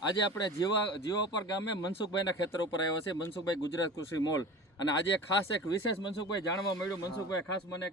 આજે આપણે જીવા જીવાપર ગામે મનસુખભાઈના ખેતર ઉપર આવ્યા છે મનસુખભાઈ ગુજરાત કૃષિ મોલ. અને આજે ખાસ એક વિશેષ મનસુખભાઈ જાણવા મળ્યું. મનસુખભાઈ ખાસ મને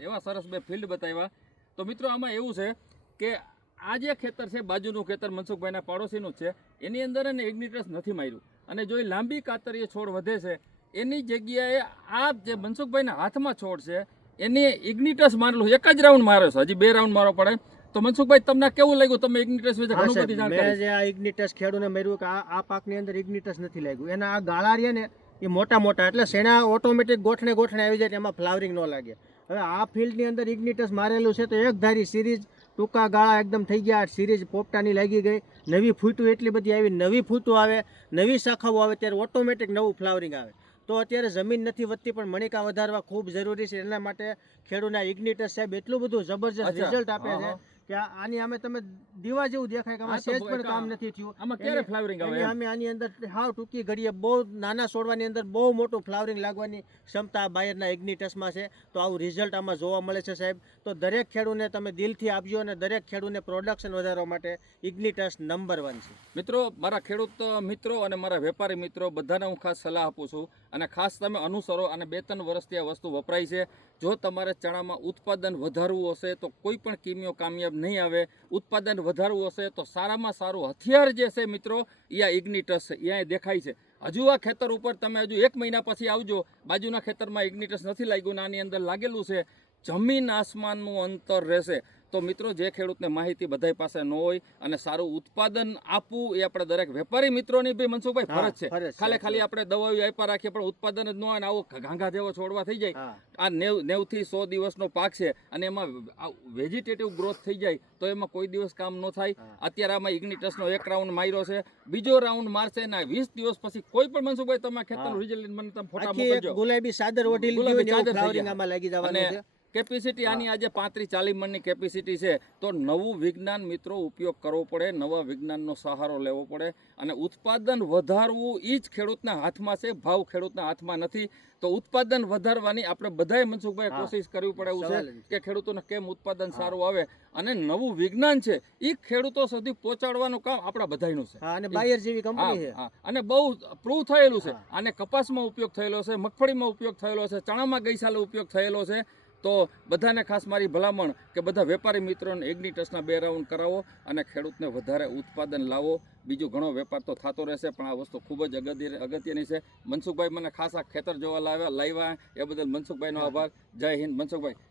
એવા સરસ બે ફિલ્ડ બતાવ્યા. તો મિત્રો, આમાં એવું છે કે આ જે ખેતર છે, બાજુનું ખેતર મનસુખભાઈના પાડોશીનું જ છે. એની અંદર એને ઇગ્નિટસ નથી માર્યું. અને જો એ લાંબી કાતરીએ છોડ વધે છે, એની જગ્યાએ આ જે મનસુખભાઈના હાથમાં છોડ છે, એની ઇગ્નિટસ મારેલું એક જ રાઉન્ડ માર્યો છે. હજી બે રાઉન્ડ મારવો પડે. તો મનસુખભાઈ તમને કેવું લાગ્યું? તમે ઇગ્નિટસ વિશે ઘણું બધી મેં જાણકારી જે આ ઇગ્નિટસ ખેડૂને મેળવ્યું કે આ આ પાકની અંદર ઇગ્નિટસ નથી લાગ્યું. એના આ ગાળા રહ્યા ને એ મોટા મોટા એટલે શેણા ઓટોમેટિક ગોઠણે ગોઠણે આવી જાય એમાં ફ્લાવરિંગ ન લાગે. હવે આ ફિલ્ડની અંદર ઇગ્નિટસ મારેલું છે તો એક ધારી સિરીઝ ટૂંકા ગાળા એકદમ થઈ ગયા સિરીઝ પોપટાની લાગી ગઈ. નવી ફૂટું એટલી બધી આવી નવી ફૂટું આવે નવી શાખાઓ આવે ત્યારે ઓટોમેટિક નવું ફ્લાવરિંગ આવે. તો અત્યારે જમીન નથી વધતી પણ મણિકા વધારવા ખૂબ જરૂરી છે. એના માટે ખેડૂતના ઇગ્નિટસ સાહેબ એટલું બધું જબરજસ્ત રિઝલ્ટ આપે છે. કે આની અમે તમે દીવા જેવું દેખાય કે આમાં સેજ પણ કામ નથી થયું. આમાં ક્યારે ફ્લાવરિંગ આવે અમે આની અંદર હાવ ટૂંકી ઘડીએ બહુ નાના છોડવાની અંદર બહુ મોટું ફ્લાવરિંગ લાગવાની ક્ષમતા બાયરના ઇગ્નિટસમાં છે. તો આવું રિઝલ્ટ આમાં જોવા મળે છે સાહેબ. તો દરેક ખેડૂને તમે દિલથી આપજો અને દરેક ખેડૂને પ્રોડક્શન વધારવા માટે ઇગ્નિટસ નંબર વન છે. મિત્રો મારા ખેડૂત મિત્રો અને મારા વેપારી મિત્રો બધાને હું ખાસ સલાહ આપું છું અને ખાસ તમે અનુસરો અને બે ત્રણ વર્ષથી આ વસ્તુ વપરાય છે. જો તમારે ચણામાં ઉત્પાદન વધારવું હશે તો કોઈ પણ કિમિયો કામયાબ નહીં આવે, ઉત્પાદન વધારવું હશે તો સારામાં સારું હથિયાર જે છે મિત્રો એ ઇગ્નિટસ છે એ દેખાય છે. હજુ આ ખેતર ઉપર તમે હજુ એક મહિના પછી આવજો, બાજુના ખેતરમાં ઇગ્નિટસ નથી લાગ્યું આની અંદર લાગેલું છે, જમીન આસમાનનું અંતર રહેશે. તો મિત્રો જે ખેડૂતને માહિતી બધાય પાસે ન હોય અને સારું ઉત્પાદન આપવું એ આપણે દરેક વેપારી મિત્રોની બી મનસુખભાઈ ફરજ છે. ખાલી ખાલી આપણે દવાઓ આપ્યા રાખીએ પણ ઉત્પાદન જ ન હોય આવો ઘાંઘા જેવો છોડવા થઈ જાય. આ નેવ નેવથી સો દિવસનો પાક છે અને એમાં વેજીટેટિવ ગ્રોથ થઈ જાય તો એમાં કોઈ દિવસ કામ ન થાય. અત્યારે આમાં ઇગ્નિટસનો એક રાઉન્ડ માર્યો છે બીજો રાઉન્ડ મારશે ને વીસ દિવસ પછી કોઈ પણ મનસુખભાઈ તમે ખેતરનું રિઝલ્ટ મને તમે ફોટા મોકલજો. ગુલાબી સાદર ઓઢી લીધી હોય ફ્લાવરિંગ આમાં લાગી જવાનું છે. કેપેસિટી આની આજે પાંત્રીસ ચાલીસ મણની કેપેસિટી છે. તો નવું વિજ્ઞાન મિત્રો ઉપયોગ કરવો પડે નવા વિજ્ઞાનનો સહારો લેવો પડે અને ઉત્પાદન વધારવું એ જ ખેડૂતના હાથમાં છે ભાવ ખેડૂતના હાથમાં નથી. તો ઉત્પાદન વધારવાની આપણે બધાએ મનસુખભાઈ કોશિશ કરવી પડે એવું છે કે ખેડૂતોને કેમ ઉત્પાદન સારું આવે અને નવું વિજ્ઞાન છે એ ખેડૂતો સુધી પહોંચાડવાનું કામ આપણા બધાનું છે. અને બાયર જેવી કંપની છે. અને બહુ પ્રૂવ થયેલું છે. અને આને કપાસમાં ઉપયોગ થયેલો છે મગફળીમાં ઉપયોગ થયેલો છે ચણામાં ગઈ સાલે ઉપયોગ થયેલો છે. તો બધાને ખાસ મારી ભલામણ કે બધા વેપારી મિત્રોને એગ્નિટસના બે રાઉન્ડ કરાવો અને ખેડૂતને વધારે ઉત્પાદન લાવો. બીજું ઘણો વેપાર તો થતો રહેશે, પણ આ વસ્તુ ખૂબ જ અગત્ય અગત્યની છે. મનસુખભાઈ મને ખાસ આ ખેતર જોવા લાવ્યા લાવ્યા. એ બદલ મનસુખભાઈનો આભાર. જય હિન્દ. મનસુખભાઈ